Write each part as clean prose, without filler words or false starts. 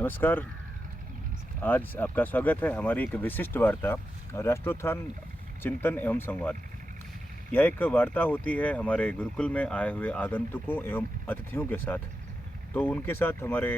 नमस्कार। आज आपका स्वागत है हमारी एक विशिष्ट वार्ता राष्ट्रोत्थान चिंतन एवं संवाद। यह एक वार्ता होती है हमारे गुरुकुल में आए हुए आगंतुकों एवं अतिथियों के साथ, तो उनके साथ हमारे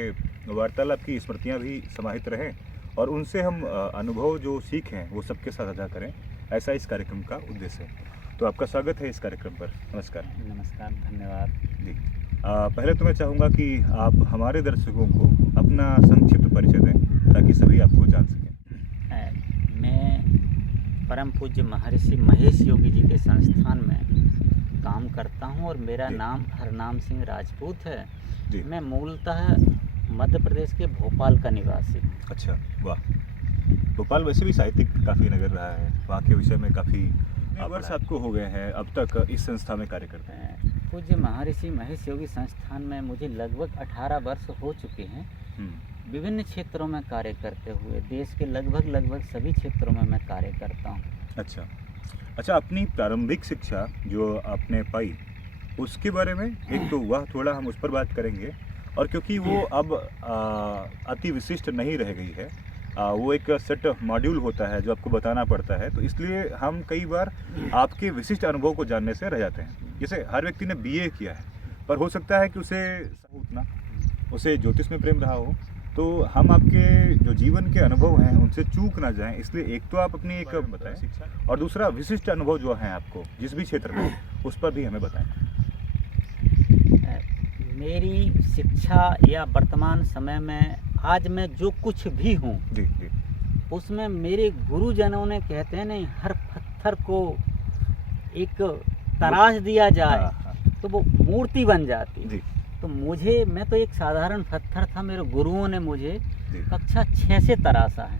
वार्तालाप की स्मृतियाँ भी समाहित रहें और उनसे हम अनुभव जो सीखें वो सबके साथ साझा करें, ऐसा इस कार्यक्रम का उद्देश्य है। तो आपका स्वागत है इस कार्यक्रम पर। नमस्कार। नमस्कार, धन्यवाद जी। पहले तो मैं चाहूँगा कि आप हमारे दर्शकों को अपना संक्षिप्त परिचय दें ताकि सभी आपको जान सकें। मैं परम पूज्य महर्षि महेश योगी जी के संस्थान में काम करता हूं और मेरा जी। नाम हरनाम सिंह राजपूत है। जी। मैं मूलतः मध्य प्रदेश के भोपाल का निवासी हूँ। अच्छा, वाह। भोपाल वैसे भी साहित्यिक काफ़ी नगर रहा है, वहाँ के विषय में काफ़ी वर्ष आपको हो गए हैं अब तक इस संस्था में कार्य करते हैं? पूज्य महर्षि महेश योगी संस्थान में मुझे लगभग 18 वर्ष हो चुके हैं। विभिन्न क्षेत्रों में कार्य करते हुए देश के लगभग सभी क्षेत्रों में मैं कार्य करता हूँ। अच्छा, अपनी प्रारंभिक शिक्षा जो आपने पाई उसके बारे में एक तो वह थोड़ा हम उस पर बात करेंगे, और क्योंकि वो अब अति विशिष्ट नहीं रह गई है, वो एक सेट मॉड्यूल होता है जो आपको बताना पड़ता है, तो इसलिए हम कई बार आपके विशिष्ट अनुभव को जानने से रह जाते हैं। जैसे हर व्यक्ति ने बीए किया है, पर हो सकता है कि उसे ज्योतिष में प्रेम रहा हो, तो हम आपके जो जीवन के अनुभव हैं उनसे चूक ना जाएं, इसलिए एक तो आप अपनी एक बताएं शिक्षा, और दूसरा विशिष्ट अनुभव जो हैं आपको जिस भी क्षेत्र में उस पर भी हमें बताएं। मेरी शिक्षा या वर्तमान समय में आज मैं जो कुछ भी हूँ जी, उसमें मेरे गुरुजनों ने कहते हैं नहीं, हर पत्थर को एक तराश दिया जाए तो वो मूर्ति बन जाती है। तो मैं तो एक साधारण पत्थर था, मेरे गुरुओं ने मुझे कक्षा 6 से तराशा है।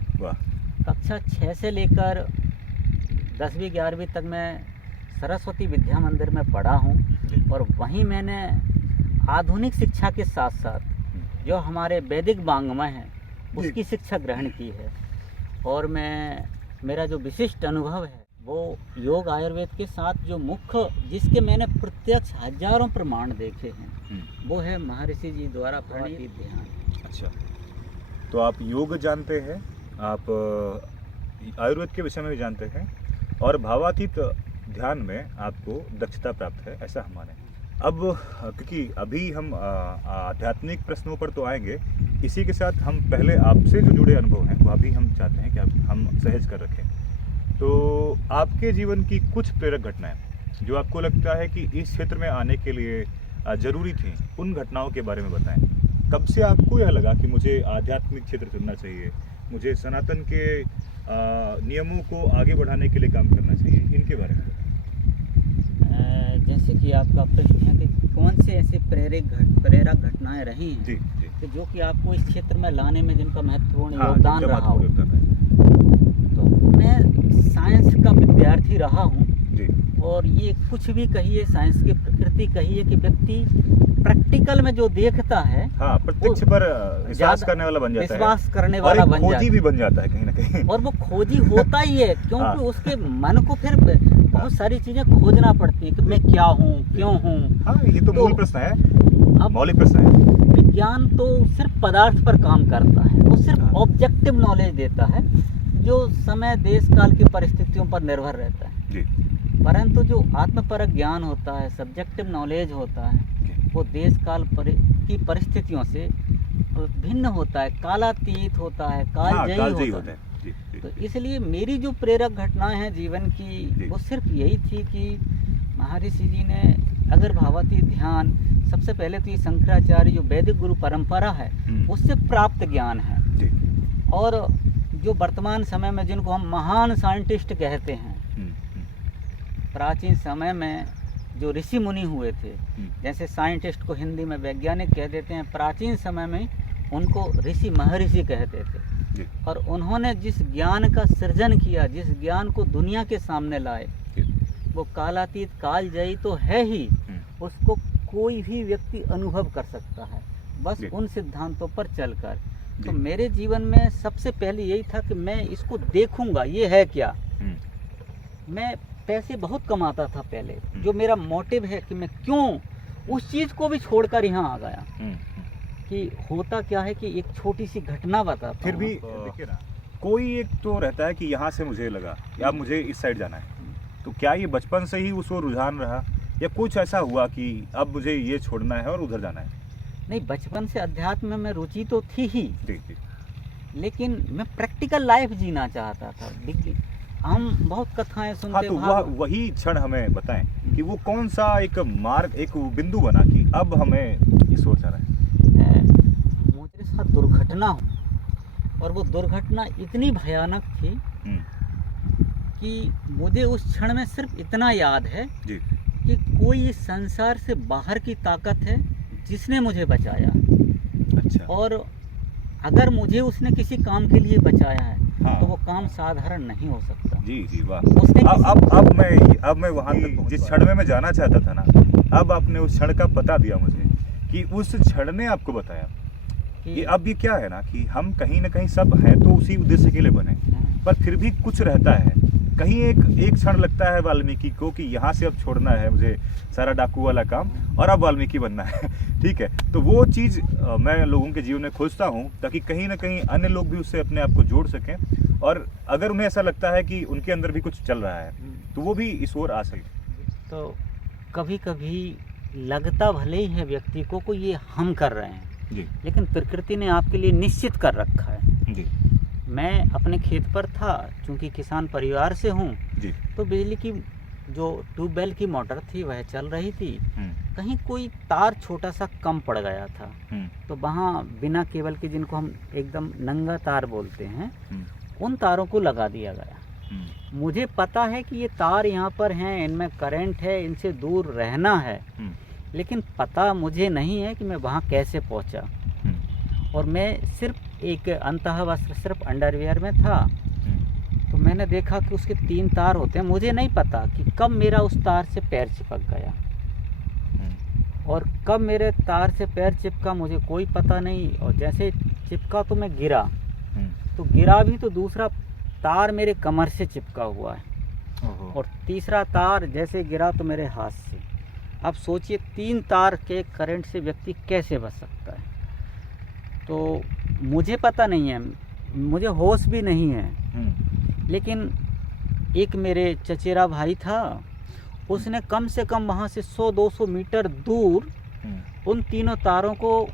कक्षा 6 से लेकर 10वीं 11वीं तक मैं सरस्वती विद्या मंदिर में पढ़ा हूँ, और वहीं मैंने आधुनिक शिक्षा के साथ साथ जो हमारे वैदिक वाङ्मय है उसकी शिक्षा ग्रहण की है। और मेरा जो विशिष्ट अनुभव है वो योग आयुर्वेद के साथ जो मुख्य जिसके मैंने प्रत्यक्ष हजारों प्रमाण देखे हैं वो है महर्षि जी द्वारा प्रणीत ध्यान। अच्छा, तो आप योग जानते हैं, आप आयुर्वेद के विषय में भी जानते हैं, और भावातीत ध्यान में आपको दक्षता प्राप्त है, ऐसा हम माने। अब क्योंकि अभी हम आध्यात्मिक प्रश्नों पर तो आएंगे, इसी के साथ हम पहले आपसे जो जुड़े अनुभव हैं वह भी हम चाहते हैं कि हम सहज कर रखें। तो आपके जीवन की कुछ प्रेरक घटनाएं जो आपको लगता है कि इस क्षेत्र में आने के लिए ज़रूरी थी, उन घटनाओं के बारे में बताएं। कब से आपको यह लगा कि मुझे आध्यात्मिक क्षेत्र चुनना चाहिए, मुझे सनातन के नियमों को आगे बढ़ाने के लिए काम करना चाहिए, इनके बारे में? जैसे कि आपका प्रश्न है कि कौन से ऐसे प्रेरक घटनाएं रही हैं जी। कि जो कि आपको इस क्षेत्र में लाने में जिनका महत्वपूर्ण योगदान रहा हो। तो मैं साइंस का विद्यार्थी रहा हूँ, और ये कुछ भी कहिए, साइंस की प्रकृति कहिए कि व्यक्ति प्रैक्टिकल में जो देखता है प्रत्यक्ष पर विश्वास करने वाला बन जाता है, विश्वास करने वाला बन जाता है, खोजी भी बन जाता है कहीं ना कहीं। और वो खोजी होता ही है क्योंकि उसके मन को फिर बहुत सारी चीजें खोजना पड़ती हैं कि मैं क्या हूँ, क्यों हूँ। ये तो मूल प्रश्न है, अब मौलिक प्रश्न है। विज्ञान तो सिर्फ पदार्थ पर काम करता है, वो सिर्फ ऑब्जेक्टिव नॉलेज देता है जो समय देश काल की परिस्थितियों पर निर्भर रहता है। परंतु जो आत्मपरक ज्ञान होता है, सब्जेक्टिव नॉलेज होता है, वो देश काल की परिस्थितियों से भिन्न होता है, कालातीत होता है, कालजयी होता है। तो इसलिए मेरी जो प्रेरक घटनाएं हैं जीवन की वो सिर्फ यही थी कि महर्षि जी ने अगर भावातीत ध्यान, सबसे पहले तो ये शंकराचार्य जो वैदिक गुरु परंपरा है उससे प्राप्त ज्ञान है, और जो वर्तमान समय में जिनको हम महान साइंटिस्ट कहते हैं, प्राचीन समय में जो ऋषि मुनि हुए थे, जैसे साइंटिस्ट को हिंदी में वैज्ञानिक कह देते हैं, प्राचीन समय में उनको ऋषि महर्षि कहते थे। और उन्होंने जिस ज्ञान का सृजन किया, जिस ज्ञान को दुनिया के सामने लाए, वो कालातीत कालजयी तो है ही, उसको कोई भी व्यक्ति अनुभव कर सकता है बस उन सिद्धांतों पर चलकर। तो मेरे जीवन में सबसे पहले यही था कि मैं इसको देखूंगा ये है क्या। मैं पैसे बहुत कमाता था पहले, जो मेरा मोटिव है कि मैं क्यों उस चीज़ को भी छोड़कर यहाँ आ गया। कि होता क्या है कि एक छोटी सी घटना बताता फिर हूँ भी आपको। देखिए ना, कोई एक तो रहता है कि यहाँ से मुझे लगा या मुझे इस साइड जाना है, तो क्या ये बचपन से ही उसको रुझान रहा या कुछ ऐसा हुआ कि अब मुझे ये छोड़ना है और उधर जाना है? नहीं, बचपन से अध्यात्म में रुचि तो थी ही, जी जी। लेकिन मैं प्रैक्टिकल लाइफ जीना चाहता था। हम बहुत कथाएं हाँ, सुनते तो वह वही क्षण हमें बताएं कि वो कौन सा एक मार्ग, एक बिंदु बना कि अब हमें इस ओर जाना है। मुझे साथ दुर्घटना हुई, और वो दुर्घटना इतनी भयानक थी हम्म, कि मुझे उस क्षण में सिर्फ इतना याद है जी। कि कोई इस संसार से बाहर की ताकत है जिसने मुझे बचाया, अच्छा। और अगर मुझे उसने किसी काम के लिए बचाया है हाँ, तो वो काम साधारण नहीं हो सकता। जी जी, वाह। उसने अब मैं वहाँ तक जिस क्षण में मैं जाना चाहता था ना, अब आपने उस क्षण का पता दिया मुझे कि उस क्षण ने आपको बताया कि अब ये क्या है ना कि हम कहीं ना कहीं सब हैं तो उसी उद्देश्य के लिए बने, पर फिर भी कुछ रहता है कहीं एक क्षण लगता है वाल्मीकि को कि यहाँ से अब छोड़ना है मुझे सारा डाकू वाला काम और अब वाल्मीकि बनना है। ठीक है, तो वो चीज़ मैं लोगों के जीवन में खोजता हूँ ताकि कहीं ना कहीं अन्य लोग भी उससे अपने आप को जोड़ सकें, और अगर उन्हें ऐसा लगता है कि उनके अंदर भी कुछ चल रहा है तो वो भी इस ओर आ सके। तो कभी कभी लगता भले ही है व्यक्ति को ये हम कर रहे हैं जी लेकिन प्रकृति ने आपके लिए निश्चित कर रखा है। जी मैं अपने खेत पर था, चूंकि किसान परिवार से हूँ, जी। तो बिजली की जो ट्यूबवेल की मोटर थी वह चल रही थी। हम्म, कहीं कोई तार छोटा सा कम पड़ गया था, हम्म, तो वहाँ बिना केबल के, जिनको हम एकदम नंगा तार बोलते हैं, हम्म, उन तारों को लगा दिया गया। हम्म, मुझे पता है कि ये तार यहाँ पर हैं, इनमें करंट है, इनसे दूर रहना है, हम्म, लेकिन पता मुझे नहीं है कि मैं वहाँ कैसे पहुँचा। हम्म, और मैं सिर्फ एक अंतः वस्त्र, सिर्फ अंडरवियर में था, हम्म, तो मैंने देखा कि उसके 3 तार होते हैं। मुझे नहीं पता कि कब मेरा उस तार से पैर चिपक गया, हम्म, और कब मेरे तार से पैर चिपका मुझे कोई पता नहीं। और जैसे चिपका तो मैं गिरा, हम्म, तो गिरा भी तो दूसरा तार मेरे कमर से चिपका हुआ है, ओहो, और तीसरा तार जैसे गिरा तो मेरे हाथ से। अब सोचिए 3 तार के करंट से व्यक्ति कैसे बच सकता है। तो मुझे पता नहीं है, मुझे होश भी नहीं है, हम्म, लेकिन एक मेरे चचेरा भाई था, उसने कम से कम वहाँ से 100-200 मीटर दूर हम्म, उन तीनों तारों को,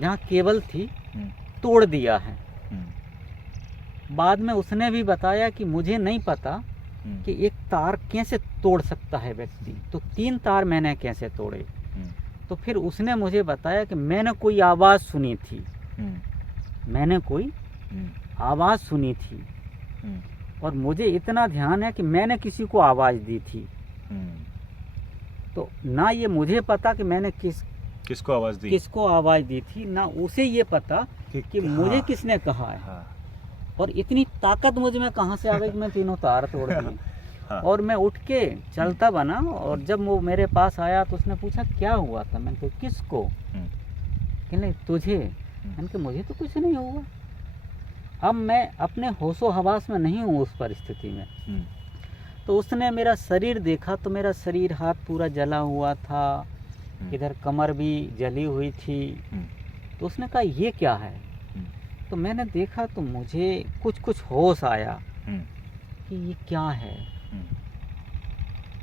जहाँ केबल थी, हम्म, तोड़ दिया है। हम्म, बाद में उसने भी बताया कि मुझे नहीं पता हम्म, कि एक तार कैसे तोड़ सकता है व्यक्ति, तो 3 तार मैंने कैसे तोड़े। हम्म, तो फिर उसने मुझे बताया कि मैंने कोई आवाज़ सुनी थी, हम्म, मैंने कोई हम्म, आवाज़ सुनी थी, हम्म, और मुझे इतना ध्यान है कि मैंने किसी को आवाज़ दी थी। हम्म। तो ना ये मुझे पता कि मैंने किसको आवाज़ दी? किसको आवाज़ दी थी, ना उसे ये पता कि मुझे हाँ, किसने कहा है। हाँ, और इतनी ताकत मुझ में कहाँ से आ गई कि मैं 3 तार तोड़ दिए। हाँ, और मैं उठ के चलता बना, और जब वो मेरे पास आया तो उसने पूछा क्या हुआ था। मैंने कहा किसको? हम्म, कि नहीं तुझे। मैंने कहा मुझे तो कुछ नहीं हुआ। अब मैं अपने होशो हवास में नहीं हूँ उस परिस्थिति में। हम्म, तो उसने मेरा शरीर देखा तो मेरा शरीर, हाथ पूरा जला हुआ था, इधर कमर भी जली हुई थी। तो उसने कहा ये क्या है? तो मैंने देखा तो मुझे कुछ होश आया कि ये क्या है।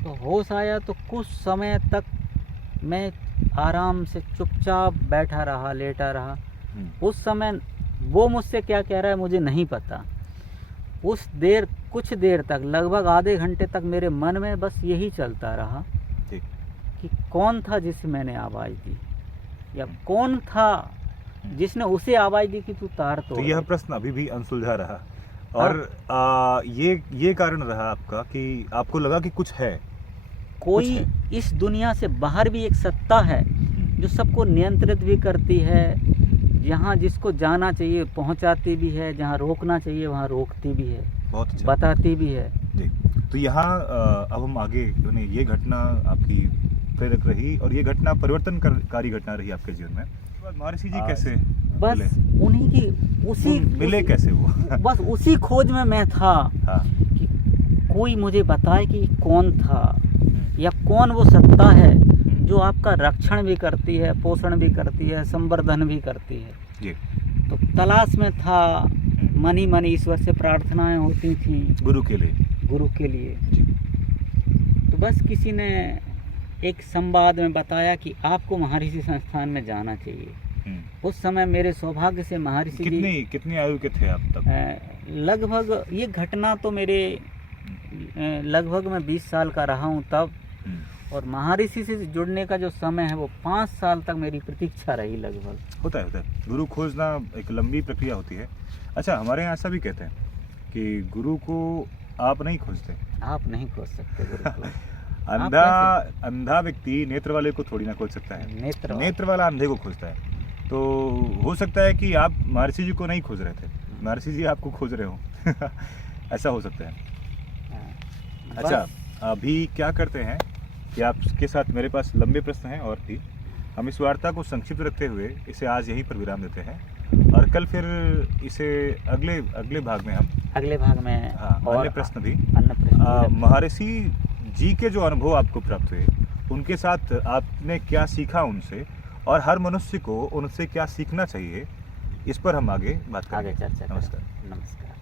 तो होश आया तो कुछ समय तक मैं आराम से चुपचाप बैठा रहा, लेटा रहा। उस समय वो मुझसे क्या कह रहा है मुझे नहीं पता। कुछ देर तक, लगभग आधे घंटे तक मेरे मन में बस यही चलता रहा कि कौन था जिसे मैंने आवाज़ दी, या कौन था जिसने उसे आवाज़ दी कि तू तार तोड़। तो यह प्रश्न अभी भी अनसुलझा रहा, और ये कारण रहा आपका कि आपको लगा कि कुछ है, कोई इस दुनिया से बाहर भी एक सत्ता है जो सबको नियंत्रित भी करती है, जहाँ जिसको जाना चाहिए पहुँचाती भी है, जहाँ रोकना चाहिए वहाँ रोकती भी है, बहुत अच्छा, बताती भी है। जी। तो यहाँ अब हम आगे, ये घटना आपकी प्रेरक रही और ये घटना परिवर्तनकारी घटना रही आपके जीवन में। महर्षि जी कैसे बस मिले? उन्हीं की उसी मिले कैसे वो? बस उसी खोज में मैं था हाँ, कि कोई मुझे बताए कि कौन था या कौन वो सत्ता है जो आपका रक्षण भी करती है, पोषण भी करती है, संवर्धन भी करती है। जी। तो तलाश में था, मनी मनी ईश्वर से प्रार्थनाएं होती थी गुरु के लिए। गुरु के लिए। जी। तो बस किसी ने एक संवाद में बताया कि आपको महर्षि संस्थान में जाना चाहिए। उस समय मेरे सौभाग्य से महर्षि जी कितनी आयु के थे आप तब? लगभग, ये घटना तो मेरे लगभग मैं 20 साल का रहा हूँ तब, और महर्षि से जुड़ने का जो समय है वो 5 साल तक मेरी प्रतीक्षा रही लगभग। होता है गुरु खोजना एक लंबी प्रक्रिया होती है। अच्छा, हमारे यहाँ ऐसा भी कहते हैं कि गुरु को आप नहीं खोजते। आप नहीं खोज सकते गुरु को। अंधा व्यक्ति नेत्र वाले को थोड़ी ना खोज सकता है, नेत्र वाला अंधे को खोजता है। तो हो सकता है कि आप महर्षि जी को नहीं खोज रहे थे, महर्षि जी आपको खोज रहे हो। ऐसा हो सकता है। अच्छा, अभी क्या करते हैं कि आपके साथ मेरे पास लंबे प्रश्न हैं और भी। हम इस वार्ता को संक्षिप्त रखते हुए इसे आज यहीं पर विराम देते हैं, और कल फिर इसे अगले भाग में हम अन्य प्रश्न भी महर्षि जी के जो अनुभव आपको प्राप्त हुए, उनके साथ आपने क्या सीखा उनसे, और हर मनुष्य को उनसे क्या सीखना चाहिए, इस पर हम आगे बात करेंगे। चर्चा। नमस्कार। नमस्कार।